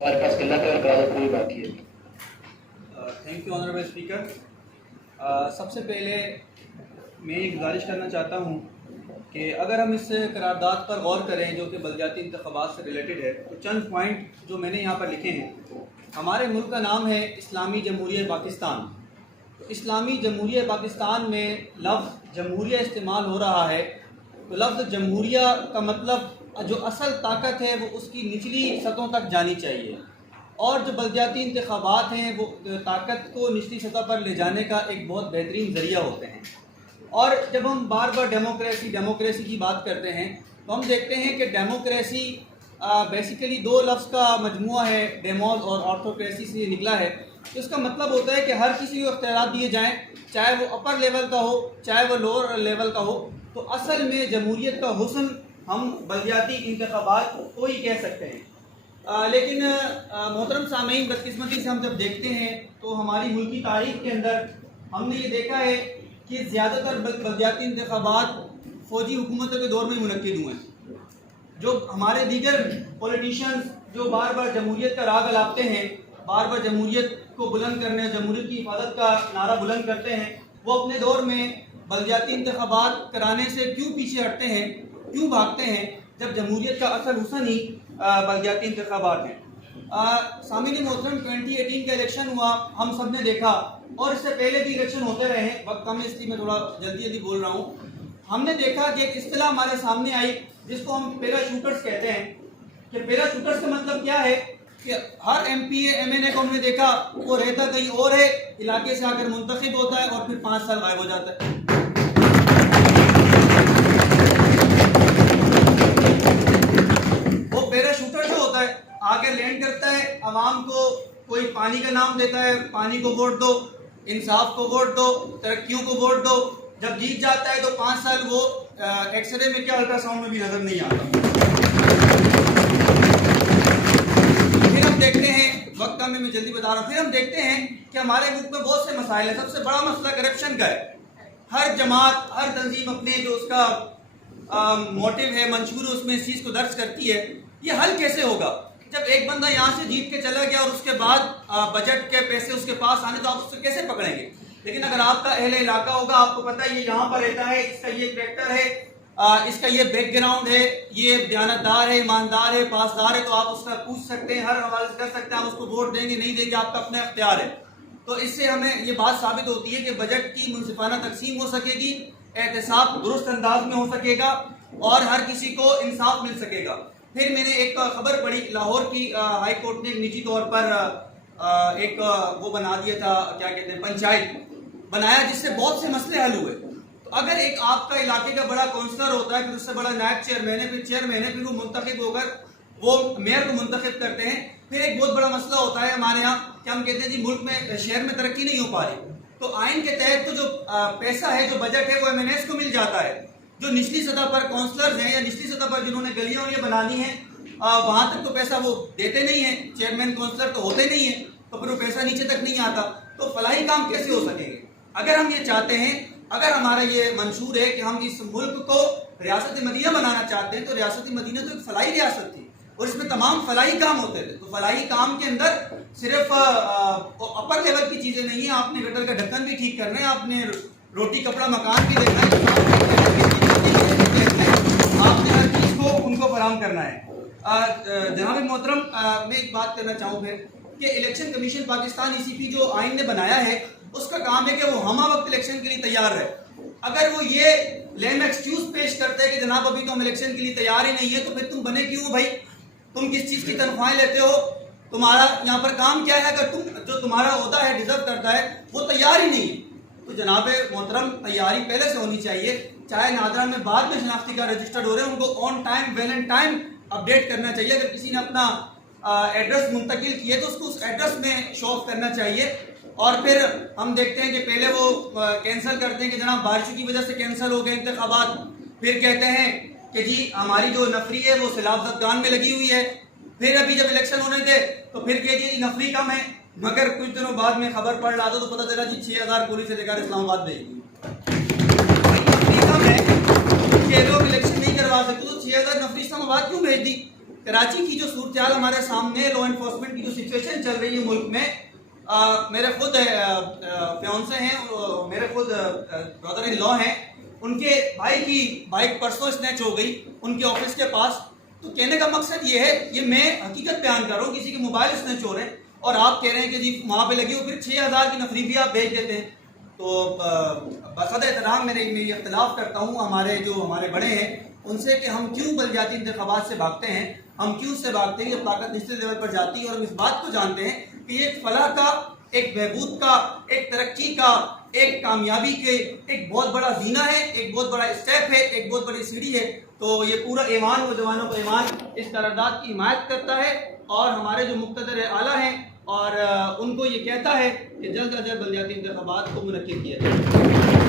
ہمارے پاس قلت ہے اور قیادت پوری باقی ہے. Thank you honourable speaker. سب سے پہلے میں یہ گزارش کرنا چاہتا ہوں کہ اگر ہم اس قرارداد پر غور کریں جو کہ بلدیاتی انتخابات سے ریلیٹڈ ہے تو چند پوائنٹ جو میں نے یہاں پر لکھے ہیں. ہمارے ملک کا نام ہے اسلامی جمہوریہ پاکستان. تو اسلامی جمہوریہ پاکستان میں لفظ جمہوریہ استعمال ہو رہا ہے تو لفظ جمہوریہ کا مطلب جو اصل طاقت ہے وہ اس کی نچلی سطحوں تک جانی چاہیے، اور جو بلدیاتی انتخابات ہیں وہ طاقت کو نچلی سطح پر لے جانے کا ایک بہت بہترین ذریعہ ہوتے ہیں. اور جب ہم بار بار ڈیموکریسی کی بات کرتے ہیں تو ہم دیکھتے ہیں کہ ڈیموکریسی بیسیکلی دو لفظ کا مجموعہ ہے، ڈیموز اور آرتھوکریسی سے یہ نکلا ہے. تو اس کا مطلب ہوتا ہے کہ ہر کسی کو اختیارات دیے جائیں، چاہے وہ اپر لیول کا ہو چاہے وہ لوور لیول کا ہو. تو اصل میں جمہوریت کا حسن ہم بلدیاتی انتخابات کو ہی کہہ سکتے ہیں. لیکن محترم سامعین، بدقسمتی سے ہم جب دیکھتے ہیں تو ہماری ملکی تاریخ کے اندر ہم نے یہ دیکھا ہے کہ زیادہ تر بلدیاتی انتخابات فوجی حکومتوں کے دور میں منعقد ہوئے ہیں. جو ہمارے دیگر پولیٹیشینز جو بار بار جمہوریت کا راگ الاپتے ہیں، بار بار جمہوریت کو بلند کرنے، جمہوریت کی حفاظت کا نعرہ بلند کرتے ہیں، وہ اپنے دور میں بلدیاتی انتخابات کرانے سے کیوں پیچھے ہٹتے ہیں، کیوں بھاگتے ہیں، جب جمہوریت کا اصل حسن ہی بلدیاتی انتخابات ہیں. سامعین محترم، 2018 کا الیکشن ہوا، ہم سب نے دیکھا، اور اس سے پہلے بھی الیکشن ہوتے رہے ہیں. وقت کم ہے اس لیے میں تھوڑا جلدی بول رہا ہوں. ہم نے دیکھا کہ ایک اصطلاح ہمارے سامنے آئی جس کو ہم پیرا شوٹرز کہتے ہیں. کہ پیرا شوٹرز کا مطلب کیا ہے کہ ہر M P A M N A کو ہم نے دیکھا وہ رہتا کہیں اور ہے، علاقے سے آ کر منتخب ہوتا ہے اور پھر 5 سال غائب ہو جاتا ہے. وہ پیرا شوٹر جو ہوتا ہے آگے لینڈ کرتا ہے، عوام کو کوئی پانی کا نام دیتا ہے، پانی کو ووٹ دو، انصاف کو ووٹ دو، ترقیوں کو ووٹ دو. جب جیت جاتا ہے تو 5 سال وہ ایکس رے میں کیا الٹرا ساؤنڈ میں بھی نظر نہیں آتا. پھر ہم دیکھتے ہیں، وقت کم میں جلدی بتا رہا ہوں، پھر ہم دیکھتے ہیں کہ ہمارے ملک میں بہت سے مسائل ہیں. سب سے بڑا مسئلہ کرپشن کا ہے. ہر جماعت، ہر تنظیم اپنے جو اس کا موٹیو ہے، منشور ہے، اس میں اس چیز کو درج کرتی ہے. یہ حل کیسے ہوگا جب ایک بندہ یہاں سے جیت کے چلا گیا اور اس کے بعد بجٹ کے پیسے اس کے پاس آنے تو آپ اس سے کیسے پکڑیں گے؟ لیکن اگر آپ کا اہل علاقہ ہوگا، آپ کو پتہ ہے یہ یہاں پر رہتا ہے، اس کا یہ کریکٹر ہے، اس کا یہ بیک گراؤنڈ ہے، یہ دیانتدار ہے، ایماندار ہے، پاسدار ہے، تو آپ اس کا پوچھ سکتے ہیں، ہر حوالے سے کر سکتے ہیں. آپ اس کو ووٹ دیں گے نہیں دیں گے آپ کا اپنا اختیار ہے. تو اس سے ہمیں یہ بات ثابت ہوتی ہے کہ بجٹ کی منصفانہ تقسیم ہو سکے گی، احتساب درست انداز میں ہو سکے گا اور ہر کسی کو انصاف مل سکے گا. پھر میں نے ایک خبر پڑھی، لاہور کی ہائی کورٹ نے ایک نجی طور پر ایک وہ بنا دیا تھا، کیا کہتے ہیں، پنچایت بنایا جس سے بہت سے مسئلے حل ہوئے. تو اگر ایک آپ کا علاقے کا بڑا کونسلر ہوتا ہے، پھر اس سے بڑا نائب چیئرمین ہے، پھر چیئرمین ہے، پھر وہ منتخب ہو کر وہ میئر کو منتخب کرتے ہیں. پھر ایک بہت بڑا مسئلہ ہوتا ہے ہمارے یہاں کہ ہم کہتے ہیں جی ملک میں شہر میں ترقی نہیں ہو پا رہی. تو آئین کے تحت تو جو پیسہ ہے، جو بجٹ ہے، وہ ایم این ایس کو مل جاتا ہے. جو نچلی سطح پر کونسلرز ہیں یا نچلی سطح پر جنہوں نے گلیاں اور یہ بنانی ہیں، وہاں تک تو پیسہ وہ دیتے نہیں ہیں. چیئرمین کونسلر تو ہوتے نہیں ہیں، تو پھر وہ پیسہ نیچے تک نہیں آتا. تو فلاحی کام کیسے ہو سکیں گے؟ اگر ہم یہ چاہتے ہیں، اگر ہمارا یہ منشور ہے کہ ہم اس ملک کو ریاست مدینہ بنانا چاہتے ہیں، تو ریاست مدینہ تو ایک فلاحی ریاست تھی اور اس میں تمام فلاحی کام ہوتے تھے. تو فلاحی کام کے اندر صرف اپر لیول کی چیزیں نہیں ہیں. آپ نے گٹر کا ڈھکن بھی ٹھیک کرنا ہے، آپ نے روٹی کپڑا مکان بھی دینا ہے، آپ نے ہر چیز کو ان کو فراہم کرنا ہے. جناب محترم، میں ایک بات کرنا چاہوں پھر کہ الیکشن کمیشن پاکستان ای سی پی جو آئین نے بنایا ہے، اس کا کام ہے کہ وہ ہمہ وقت الیکشن کے لیے تیار رہے. اگر وہ یہ لیم ایکسکیوز پیش کرتے ہیں کہ جناب ابھی تو ہم الیکشن کے لیے تیار ہی نہیں ہے، تو پھر تم بنے کیوں بھائی؟ تم کس چیز کی تنخواہیں لیتے ہو؟ تمہارا یہاں پر کام کیا ہے؟ اگر تم جو تمہارا عہدہ ہے ڈیزرو کرتا ہے وہ تیار ہی نہیں ہے، تو جناب محترم تیاری پہلے سے ہونی چاہیے. چاہے نادرا میں بعد میں شناختی کارڈ رجسٹرڈ ہو رہے ہیں، ان کو on time well and time update کرنا چاہیے. اگر کسی نے اپنا ایڈریس منتقل کیے تو اس کو اس ایڈریس میں شو آف کرنا چاہیے. اور پھر ہم دیکھتے ہیں کہ پہلے وہ کینسل کرتے ہیں کہ جناب بارشوں کی وجہ سے کینسل ہو گئے انتخابات. پھر کہتے ہیں کہ جی ہماری جو نفری ہے وہ سیلاب زدگان میں لگی ہوئی ہے. پھر ابھی جب الیکشن ہونے تھے تو پھر کہہ دیا جی نفری کم ہے، مگر کچھ دنوں بعد میں خبر پڑھ رہا تھا تو پتہ چلا جی 6000 پولیس سے لے کر اسلام آباد بھیج دی. نفری کم ہے کہ لوگ الیکشن نہیں کروا سکتے، تو 6000 نفری اسلام آباد کیوں بھیج دی؟ کراچی کی جو صورتحال ہمارے سامنے لا انفورسمنٹ کی سچویشن چل رہی ہے ملک میں، میرے خود فیانسے ہیں، میرے خود برادر ان لا ہیں، ان کے بھائی کی بائک پرسوں اسنیچ ہو گئی ان کے آفس کے پاس. تو کہنے کا مقصد یہ ہے، یہ میں حقیقت بیان کر رہا ہوں، کسی کے موبائل اسنیچ ہو رہے ہیں اور آپ کہہ رہے ہیں کہ جی وہاں پہ لگی ہو، پھر 6000 کی نفری بھی آپ بھیج دیتے ہیں. تو بصدر احترام میں یہ اختلاف کرتا ہوں ہمارے بڑے ہیں ان سے کہ ہم کیوں بلدیاتی انتخابات سے بھاگتے ہیں، ہم کیوں سے بھاگتے ہیں. یہ طاقت نچلے لیول پر جاتی ہے اور ہم اس بات کو جانتے ہیں کہ یہ ایک فلاح کا، ایک بہبود کا، ایک ترقی کا، ایک کامیابی کے ایک بہت بڑا زینہ ہے، ایک بہت بڑا اسٹیپ ہے، ایک بہت بڑی سیڑھی ہے. تو یہ پورا ایوان نوجوانوں کا ایوان اس قرارداد کی حمایت کرتا ہے اور ہمارے جو مقتدر اعلیٰ ہیں اور ان کو یہ کہتا ہے کہ جلد از جلد بلدیاتی انتخابات کو منعقد کیا جائے.